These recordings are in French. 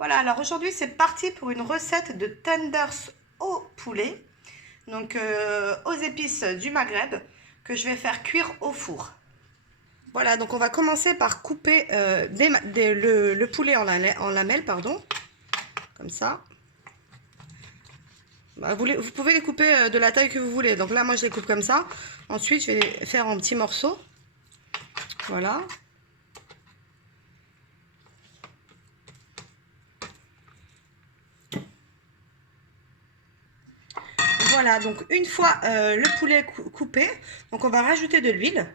Voilà, alors aujourd'hui c'est parti pour une recette de tenders au poulet, donc aux épices du Maghreb, que je vais faire cuire au four. Voilà, donc on va commencer par couper le poulet en lamelles, pardon, comme ça. Bah, vous pouvez les couper de la taille que vous voulez, donc là moi je les coupe comme ça. Ensuite je vais les faire en petits morceaux, voilà. Voilà, donc une fois le poulet coupé, donc on va rajouter de l'huile.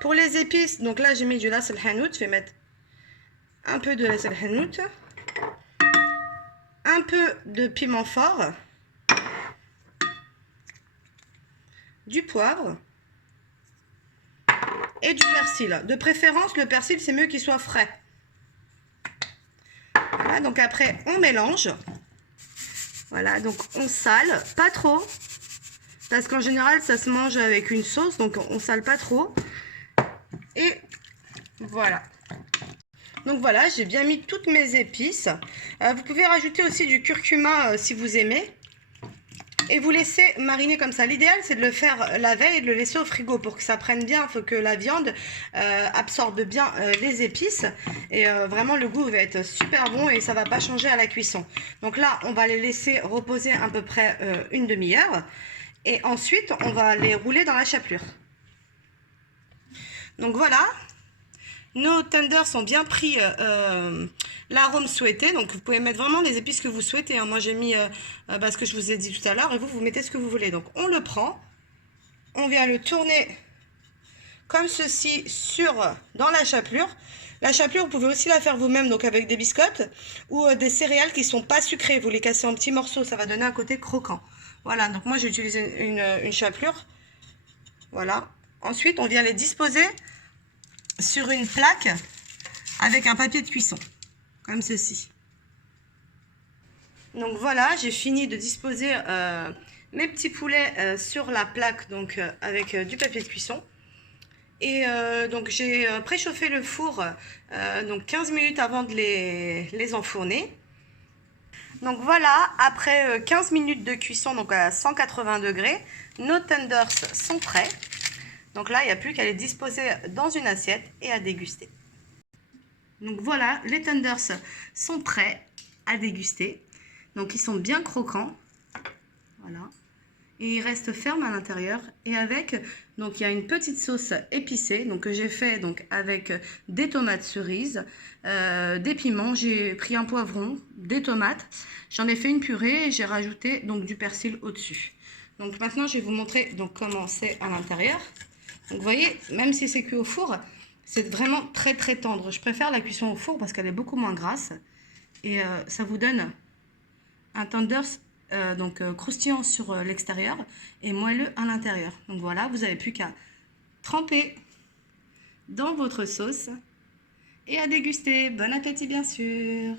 Pour les épices, donc là j'ai mis du ras el hanout, je vais mettre un peu de ras el hanout, un peu de piment fort, du poivre et du persil. De préférence, le persil c'est mieux qu'il soit frais. Voilà, donc après on mélange. Voilà, donc on sale, pas trop, parce qu'en général ça se mange avec une sauce, donc on sale pas trop. Et voilà. Donc voilà, j'ai bien mis toutes mes épices. Vous pouvez rajouter aussi du curcuma si vous aimez. Et vous laissez mariner comme ça. L'idéal, c'est de le faire la veille et de le laisser au frigo pour que ça prenne bien. Il faut que la viande absorbe bien les épices. Et vraiment, le goût va être super bon et ça ne va pas changer à la cuisson. Donc là, on va les laisser reposer à peu près une demi-heure. Et ensuite, on va les rouler dans la chapelure. Donc voilà. Nos tenders ont bien pris l'arôme souhaité, donc vous pouvez mettre vraiment les épices que vous souhaitez. Moi j'ai mis ce que je vous ai dit tout à l'heure et vous mettez ce que vous voulez. Donc on le prend, on vient le tourner comme ceci dans la chapelure. La chapelure, vous pouvez aussi la faire vous-même, donc avec des biscottes ou des céréales qui ne sont pas sucrées. Vous les cassez en petits morceaux, ça va donner un côté croquant. Voilà, donc moi j'ai utilisé une chapelure. Voilà. Ensuite, on vient les disposer sur une plaque avec un papier de cuisson, comme ceci. Donc voilà, j'ai fini de disposer mes petits poulets sur la plaque, donc avec du papier de cuisson. Et donc j'ai préchauffé le four donc 15 minutes avant de les enfourner. Donc voilà, après 15 minutes de cuisson, donc à 180 degrés, nos tenders sont prêts. Donc là, il n'y a plus qu'à les disposer dans une assiette et à déguster. Donc voilà, les tenders sont prêts à déguster. Donc ils sont bien croquants. Voilà. Et ils restent fermes à l'intérieur. Et avec, donc il y a une petite sauce épicée, donc que j'ai fait donc avec des tomates cerises, des piments, j'ai pris un poivron, des tomates. J'en ai fait une purée et j'ai rajouté donc du persil au-dessus. Donc maintenant, je vais vous montrer donc comment c'est à l'intérieur. Donc vous voyez, même si c'est cuit au four, c'est vraiment très très tendre. Je préfère la cuisson au four parce qu'elle est beaucoup moins grasse. Et ça vous donne un tenders croustillant sur l'extérieur et moelleux à l'intérieur. Donc voilà, vous n'avez plus qu'à tremper dans votre sauce et à déguster. Bon appétit bien sûr!